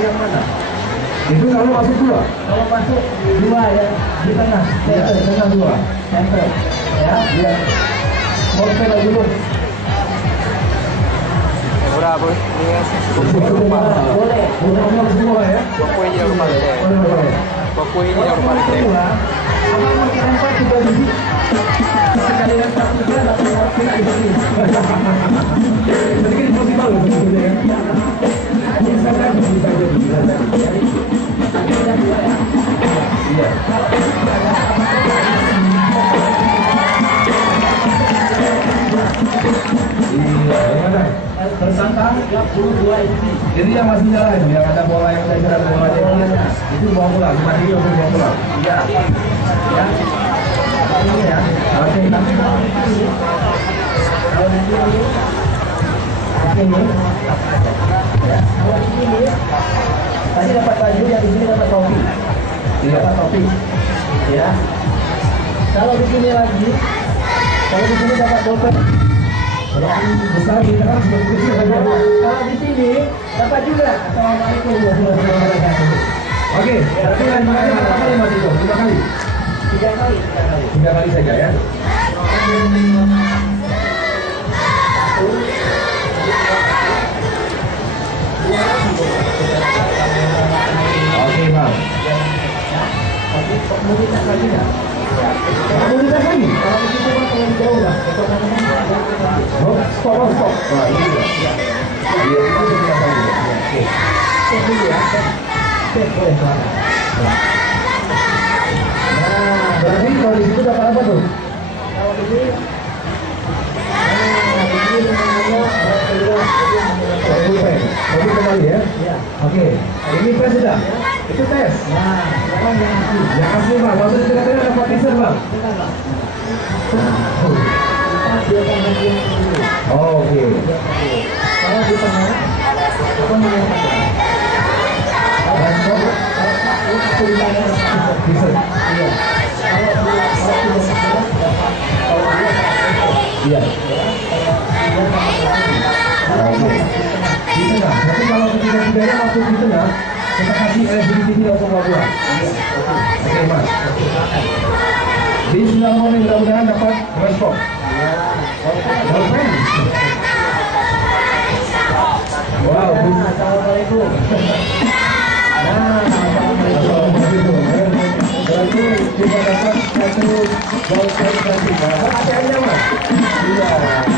yang mana? Itu kalau masuk dua. Kalau masuk dua ya di tengah. Ya, tengah dua. Center. Ya. Iya. Oke lagi bos. Berapa? Ini Boleh. Boleh semua ya. Baku ini yang paling teh. Baku ini yang paling teh. Abang mau lempar juga biji. Sekali lempar tiga langsung kena di sini. Sedikit maksimal loh sebetulnya ya. Bisa jadi, bisa jadi, bisa jadi. Iya. Iya, gimana? Tersangka 32 inci. Ini yang masih jalan, yang ada bola yang saya kira bola itu bawa pulang, 5 kilo itu bawa pulang. Ya. Ya. Ini ya. Oke. Kalau di sini ya. Kalau di sini tadi dapat baju, yang di sini dapat topi. Iya. Dapat topi. Ya. Kalau di sini lagi, kalau di sini dapat dompet. Kalau besar kita kan seperti kecil saja. Kalau di sini dapat juga. Assalamualaikum warahmatullahi wabarakatuh. Oke, berarti lanjutannya berapa kali Mas Ito? 5 kali? 3 kali. 3 kali saja ya. Oke, Bang. Komunitas lagi ya. Komunitas lagi? Kalau di situ kan terlalu jauh lah. Oh, stop, stop. Wah, ini ya. Iya, itu sudah tahu. Oke. Cek dulu ya. Cek boleh suara. Nah, berarti kalau di situ dapat apa tuh? Kalau di sini, di sini namanya Pulpen. Berarti kembali ya? ya. Oke. Ini tes sudah? Itu tes. Nah, sekarang yang asli. Yang asli Bang, maksudnya kira-kira ada partisan Bang? Bukan lah. Kita biarkan lagi yang dulu. Oh, oke. Kalau di tengah, apa menyatakan? Dan stop. Ceritanya Bisa. iya. Kalau tidak sebelah, dapat. Kalau dia Iya. Oke. Di tengah. Tapi kalau ketiga-tiganya masuk di tengah, kita kasih LGBT 0,2. Oke, Mas. Bismillahirrahmanirrahim, mudah-mudahan dapat respon. Pulpen. Wow, Assalamualaikum. Nah, Assalamualaikum. Berarti kita dapat satu pulpen gratis. Nah, ATM-nya Mas? Iya.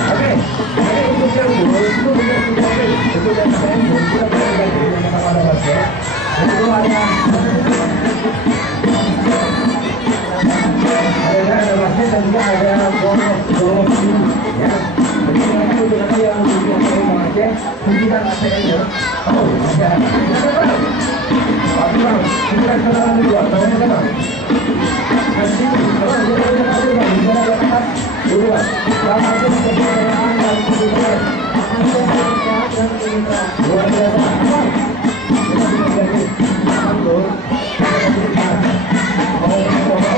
Oke. Jadi untuk yang dulu itu dengan pulpen. Untuk yang ATM dulu kita bisa ganti dengan ada Mas ya. Itu ada masjid dan juga ada golong ya. Jadi itu nanti yang memakai kunjungan ATM-nya. Oh, ya. Pak Bang, kita kenalan dulu, namanya siapa? Mas Didi, kalau dia ada Bang, di sana ada tempat duluan. Selamat datang ke perayaan dan kemudian luar biasa. Bang, kita bisa jadi ambil. Mau coba?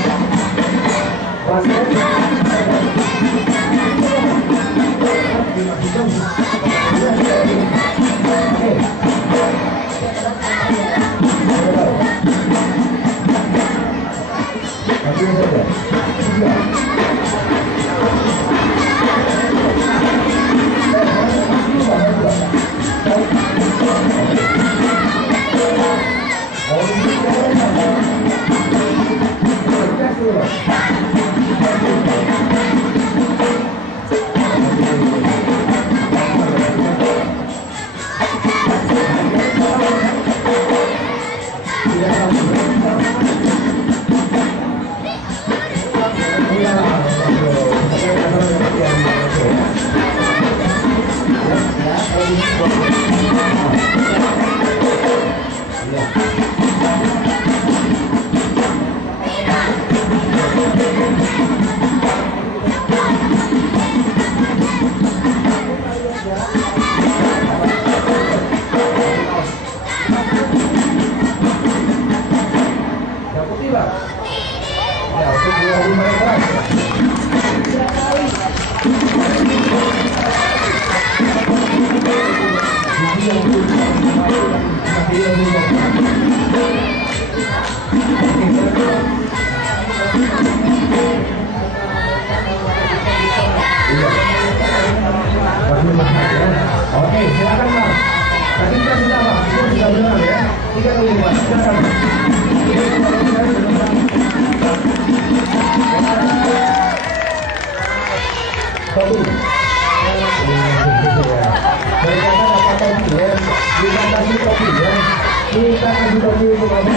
bisa Pak, itu bisa benar ya. 3 kali Pak, silakan. Kopi. Mereka kan apa kopi ya? Kita kasih kopi ya. Kita kasih kopi untuk apa?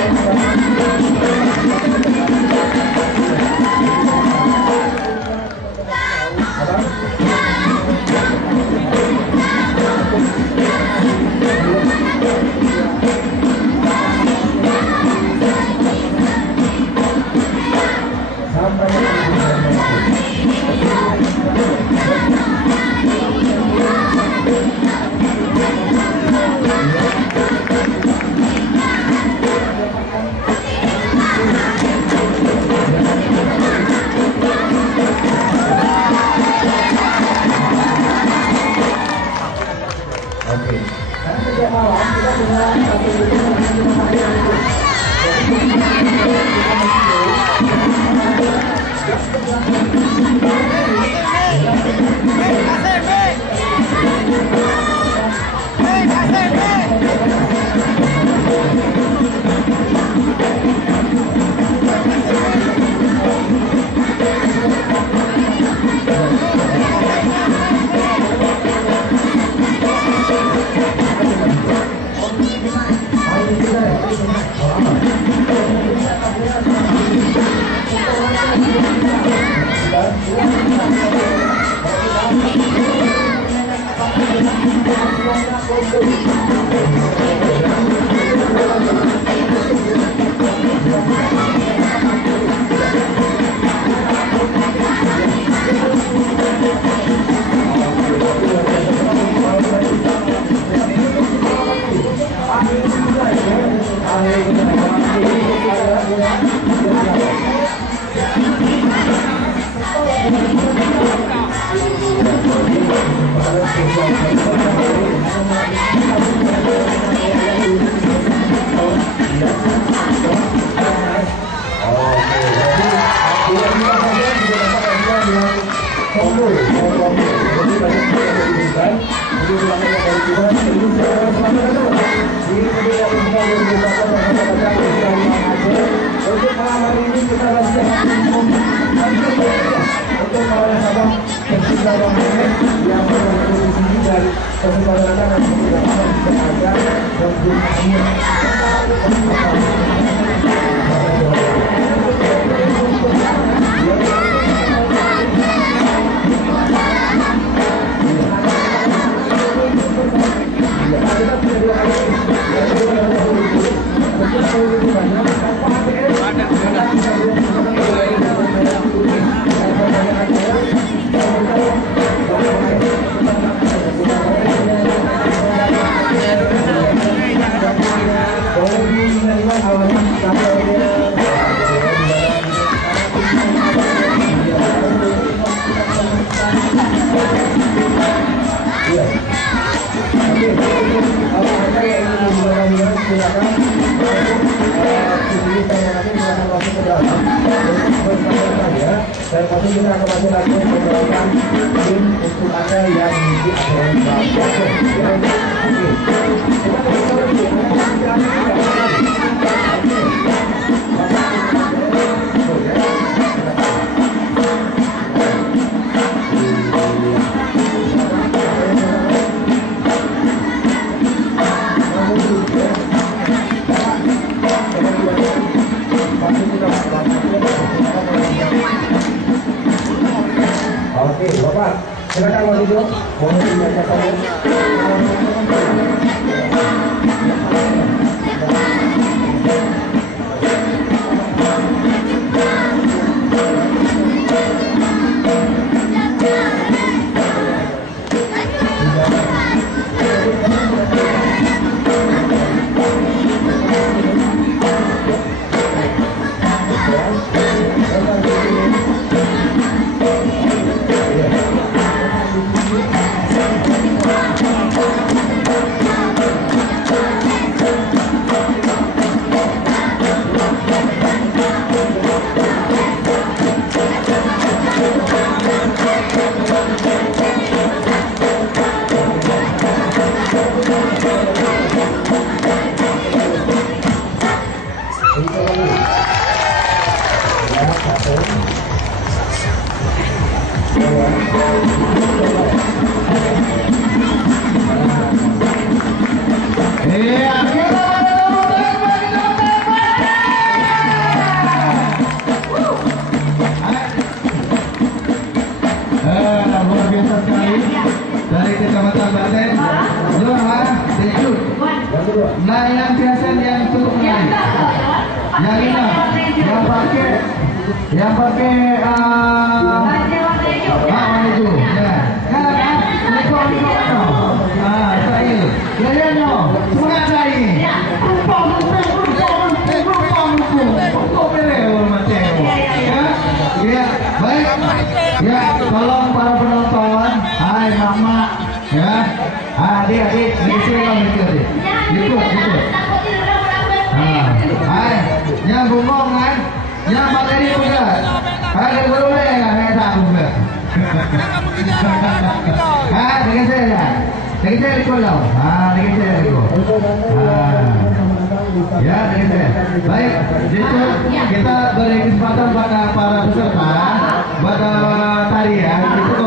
Oke. Karena setiap malam kita punya satu dan pasti kita akan masih lagi membawakan tim untuk Anda yang mengikuti aturan Oke, Bapak, silakan Mas Ijo, mohon dibacakan. Ya, kita pada tepuk tangan, kita luar biasa sekali dari Kecamatan Baten. Juara Dejut. Nah, yang biasa yang cukup menarik. Yang ini, yang pakai itu, ya. Kan, saya, no, semangat saya. Ya, baik. Ya, tolong para penonton, hai mama, ya, adik-adik, adik. Ikut. Hai, yang bungong kan, yang materi juga, ada boleh nggak tak juga. Dengan saya ikut lah, dengan saya ikut. Ya, dengan saya. Baik, jadi kita beri kesempatan pada para peserta, pada tarian itu